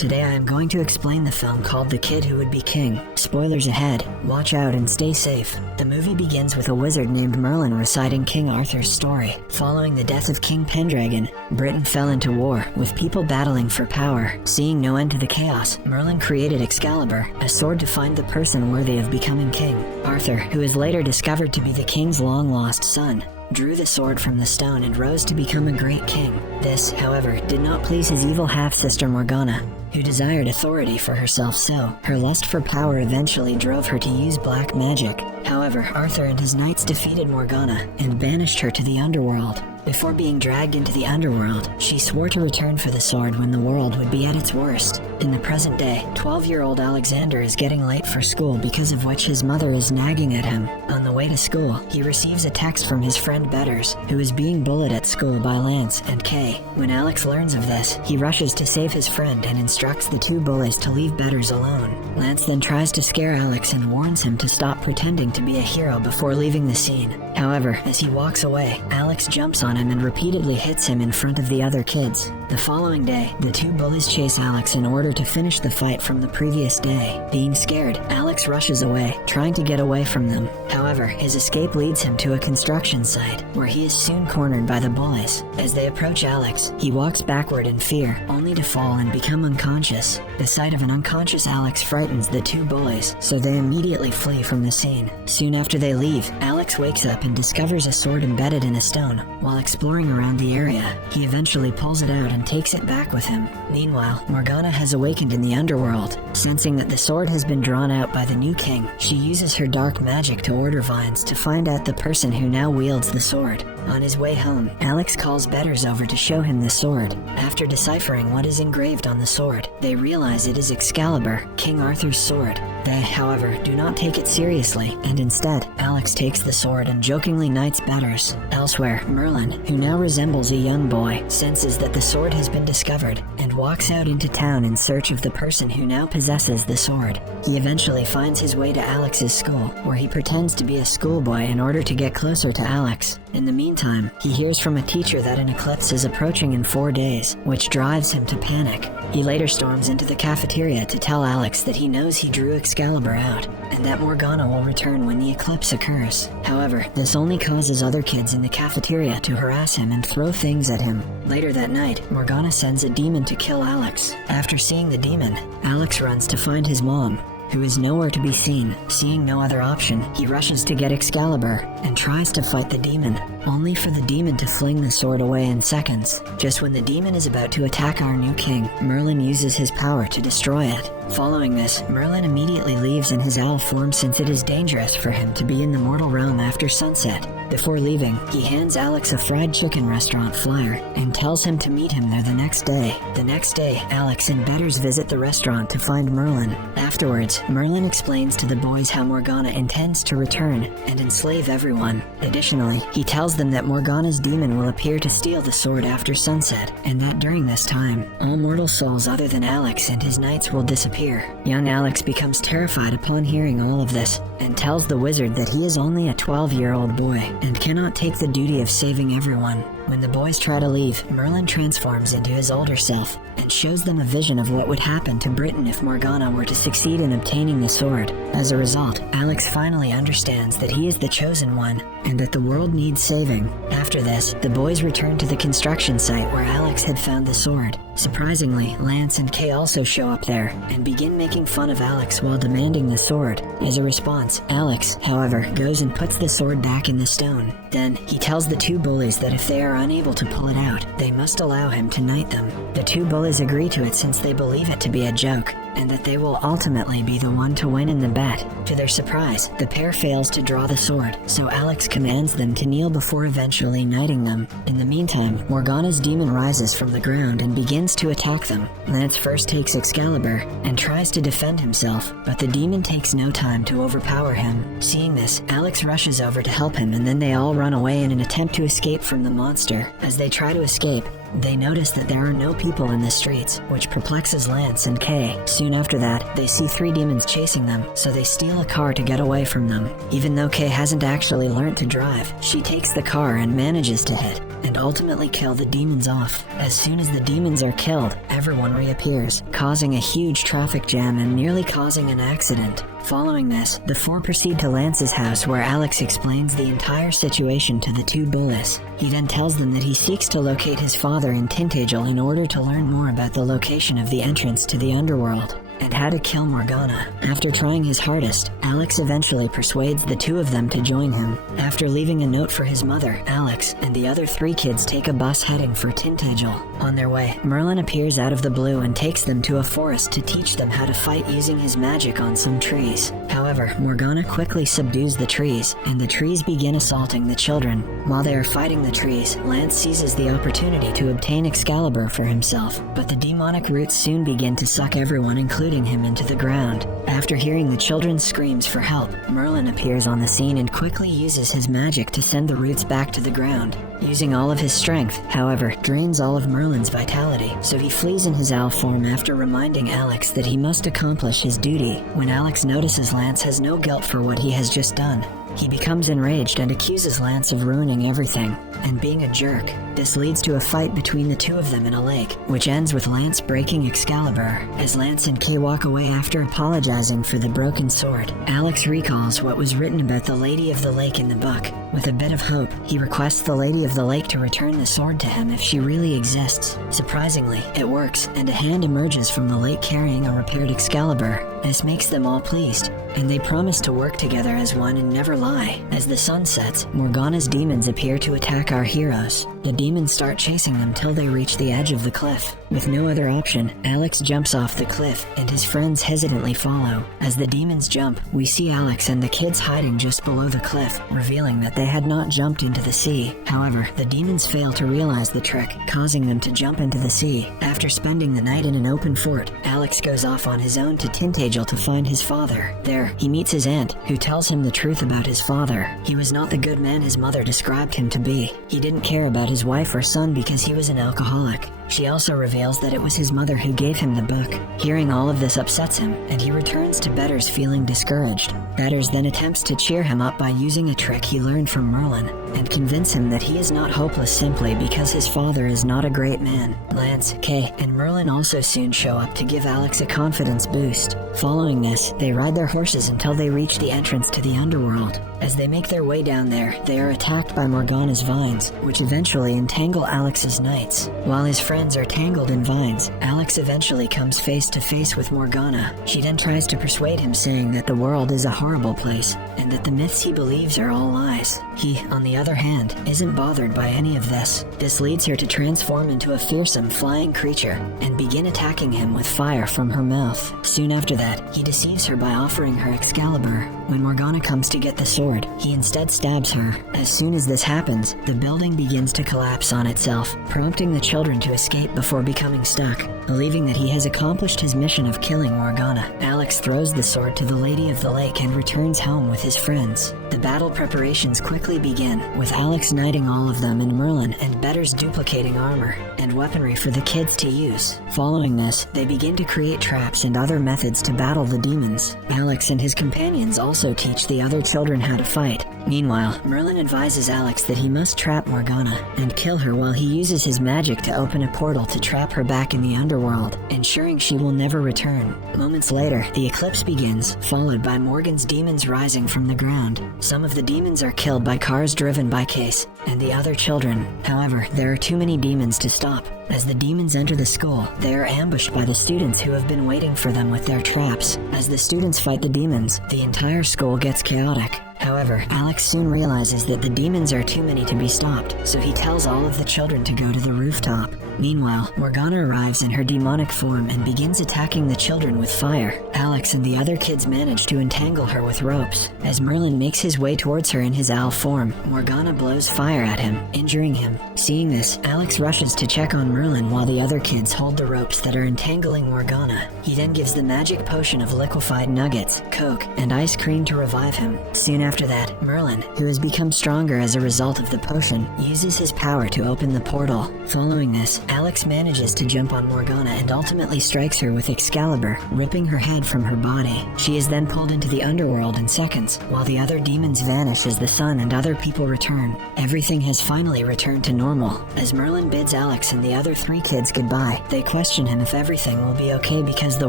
Today I am going to explain the film called The Kid Who Would Be King. Spoilers ahead. Watch out and stay safe. The movie begins with a wizard named Merlin reciting King Arthur's story. Following the death of King Pendragon, Britain fell into war, with people battling for power. Seeing no end to the chaos, Merlin created Excalibur, a sword to find the person worthy of becoming king. Arthur, who is later discovered to be the king's long-lost son, drew the sword from the stone and rose to become a great king. This, however, did not please his evil half-sister Morgana, who desired authority for herself, so her lust for power eventually drove her to use black magic. However, Arthur and his knights defeated Morgana and banished her to the underworld. Before being dragged into the underworld, she swore to return for the sword when the world would be at its worst. In the present day, 12-year-old Alexander is getting late for school, because of which his mother is nagging at him. On the way to school, he receives a text from his friend Betters, who is being bullied at school by Lance and Kay. When Alex learns of this, he rushes to save his friend and instructs the two bullies to leave Betters alone. Lance then tries to scare Alex and warns him to stop pretending to be a hero before leaving the scene. However, as he walks away, Alex jumps on him and repeatedly hits him in front of the other kids. The following day, the two bullies chase Alex in order to finish the fight from the previous day. Being scared, Alex rushes away, trying to get away from them. However, his escape leads him to a construction site, where he is soon cornered by the bullies. As they approach Alex, he walks backward in fear, only to fall and become unconscious. The sight of an unconscious Alex frightens the two bullies, so they immediately flee from the scene. Soon after they leave, Alex wakes up and discovers a sword embedded in a stone. While exploring around the area, he eventually pulls it out and takes it back with him. Meanwhile, Morgana has awakened in the underworld. Sensing that the sword has been drawn out by the new king, she uses her dark magic to order Vines to find out the person who now wields the sword. On his way home, Alex calls Betters over to show him the sword. After deciphering what is engraved on the sword, they realize it is Excalibur, King Arthur's sword. They, however, do not take it seriously, and instead, Alex takes the sword and jokingly knights Betters. Elsewhere, Merlin, who now resembles a young boy, senses that the sword has been discovered and walks out into town in search of the person who now possesses the sword. He eventually finds his way to Alex's school, where he pretends to be a schoolboy in order to get closer to Alex. In the meantime, he hears from a teacher that an eclipse is approaching in 4 days, which drives him to panic. He later storms into the cafeteria to tell Alex that he knows he drew Excalibur out, and that Morgana will return when the eclipse occurs. However, this only causes other kids in the cafeteria to harass him and throw things at him. Later that night, Morgana sends a demon to kill Alex. After seeing the demon, Alex runs to find his mom, who is nowhere to be seen. Seeing no other option, he rushes to get Excalibur and tries to fight the demon, only for the demon to fling the sword away in seconds. Just when the demon is about to attack our new king, Merlin uses his power to destroy it. Following this, Merlin immediately leaves in his owl form, since it is dangerous for him to be in the mortal realm after sunset. Before leaving, he hands Alex a fried chicken restaurant flyer and tells him to meet him there the next day. The next day, Alex and Betters visit the restaurant to find Merlin. Afterwards, Merlin explains to the boys how Morgana intends to return and enslave everyone. Additionally, he tells them that Morgana's demon will appear to steal the sword after sunset, and that during this time, all mortal souls other than Alex and his knights will disappear. Young Alex becomes terrified upon hearing all of this, and tells the wizard that he is only a 12-year-old boy and cannot take the duty of saving everyone. When the boys try to leave, Merlin transforms into his older self and shows them a vision of what would happen to Britain if Morgana were to succeed in obtaining the sword. As a result, Alex finally understands that he is the chosen one and that the world needs saving. After this, the boys return to the construction site where Alex had found the sword. Surprisingly, Lance and Kay also show up there and begin making fun of Alex while demanding the sword. As a response, Alex, however, goes and puts the sword back in the stone. Then, he tells the two bullies that if they are unable to pull it out, they must allow him to knight them. The two bullies agree to it since they believe it to be a joke, and that they will ultimately be the one to win in the bet. To their surprise, the pair fails to draw the sword, so Alex commands them to kneel before eventually knighting them. In the meantime, Morgana's demon rises from the ground and begins to attack them. Lance first takes Excalibur and tries to defend himself, but the demon takes no time to overpower him. Seeing this, Alex rushes over to help him, and then they all run away in an attempt to escape from the monster. As they try to escape, they notice that there are no people in the streets, which perplexes Lance and Kay. Soon after that, they see 3 demons chasing them, so they steal a car to get away from them. Even though Kay hasn't actually learned to drive, she takes the car and manages to hit and ultimately kill the demons off. As soon as the demons are killed, everyone reappears, causing a huge traffic jam and nearly causing an accident. Following this, the four proceed to Lance's house where Alex explains the entire situation to the two bullies. He then tells them that he seeks to locate his father in Tintagel in order to learn more about the location of the entrance to the underworld and how to kill Morgana. After trying his hardest, Alex eventually persuades the two of them to join him. After leaving a note for his mother, Alex and the other three kids take a bus heading for Tintagel. On their way, Merlin appears out of the blue and takes them to a forest to teach them how to fight using his magic on some trees. However, Morgana quickly subdues the trees, and the trees begin assaulting the children. While they are fighting the trees, Lance seizes the opportunity to obtain Excalibur for himself, but the demonic roots soon begin to suck everyone, including him, into the ground. After hearing the children's screams for help, Merlin appears on the scene and quickly uses his magic to send the roots back to the ground. Using all of his strength, however, drains all of Merlin's vitality, so he flees in his owl form after reminding Alex that he must accomplish his duty. When Alex notices Lance has no guilt for what he has just done, he becomes enraged and accuses Lance of ruining everything and being a jerk. This leads to a fight between the two of them in a lake, which ends with Lance breaking Excalibur. As Lance and Kay walk away after apologizing for the broken sword, Alex recalls what was written about the Lady of the Lake in the book. With a bit of hope, he requests the Lady of the Lake to return the sword to him if she really exists. Surprisingly, it works, and a hand emerges from the lake carrying a repaired Excalibur. This makes them all pleased, and they promise to work together as one and never lie. As the sun sets, Morgana's demons appear to attack our heroes. The demons start chasing them till they reach the edge of the cliff. With no other option, Alex jumps off the cliff, and his friends hesitantly follow. As the demons jump, we see Alex and the kids hiding just below the cliff, revealing that they had not jumped into the sea. However, the demons fail to realize the trick, causing them to jump into the sea. After spending the night in an open fort, Alex goes off on his own to Tintagel to find his father. There, he meets his aunt, who tells him the truth about his father. He was not the good man his mother described him to be. He didn't care about his wife or son because he was an alcoholic. She also reveals that it was his mother who gave him the book. Hearing all of this upsets him, and he returns to Betters feeling discouraged. Betters then attempts to cheer him up by using a trick he learned from Merlin, and convince him that he is not hopeless simply because his father is not a great man. Lance, Kay, and Merlin also soon show up to give Alex a confidence boost. Following this, they ride their horses until they reach the entrance to the underworld. As they make their way down there, they are attacked by Morgana's vines, which eventually entangle Alex's knights. While his friends are tangled in vines, Alex eventually comes face to face with Morgana. She then tries to persuade him, saying that the world is a horrible place, and that the myths he believes are all lies. He, on the other hand, isn't bothered by any of this. This leads her to transform into a fearsome flying creature, and begin attacking him with fire from her mouth. Soon after that, he deceives her by offering her Excalibur. When Morgana comes to get the sword, he instead stabs her. As soon as this happens, the building begins to collapse on itself, prompting the children to escape before becoming stuck. Believing that he has accomplished his mission of killing Morgana, Alex throws the sword to the Lady of the Lake and returns home with his friends. The battle preparations quickly begin, with Alex knighting all of them and Merlin and Betters duplicating armor and weaponry for the kids to use. Following this, they begin to create traps and other methods to battle the demons. Alex and his companions also teach the other children how to fight. Meanwhile, Merlin advises Alex that he must trap Morgana and kill her while he uses his magic to open a portal to trap her back in the underworld, ensuring she will never return. Moments later, the eclipse begins, followed by Morgan's demons rising from the ground. Some of the demons are killed by cars driven by Case and the other children. However, there are too many demons to stop. As the demons enter the school, they are ambushed by the students who have been waiting for them with their traps. As the students fight the demons, the entire school gets chaotic. However, Alex soon realizes that the demons are too many to be stopped, so he tells all of the children to go to the rooftop. Meanwhile, Morgana arrives in her demonic form and begins attacking the children with fire. Alex and the other kids manage to entangle her with ropes. As Merlin makes his way towards her in his owl form, Morgana blows fire at him, injuring him. Seeing this, Alex rushes to check on Merlin while the other kids hold the ropes that are entangling Morgana. He then gives the magic potion of liquefied nuggets, coke, and ice cream to revive him. Soon after that, Merlin, who has become stronger as a result of the potion, uses his power to open the portal. Following this, Alex manages to jump on Morgana and ultimately strikes her with Excalibur, ripping her head from her body. She is then pulled into the underworld in seconds, while the other demons vanish as the sun and other people return. Everything has finally returned to normal. As Merlin bids Alex and the other 3 kids goodbye, they question him if everything will be okay because the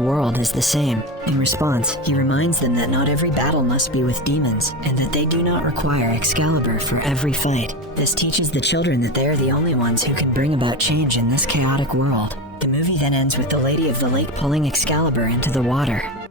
world is the same. In response, he reminds them that not every battle must be with demons, and that they do not require Excalibur for every fight. This teaches the children that they are the only ones who can bring about change in this chaotic world. The movie then ends with the Lady of the Lake pulling Excalibur into the water.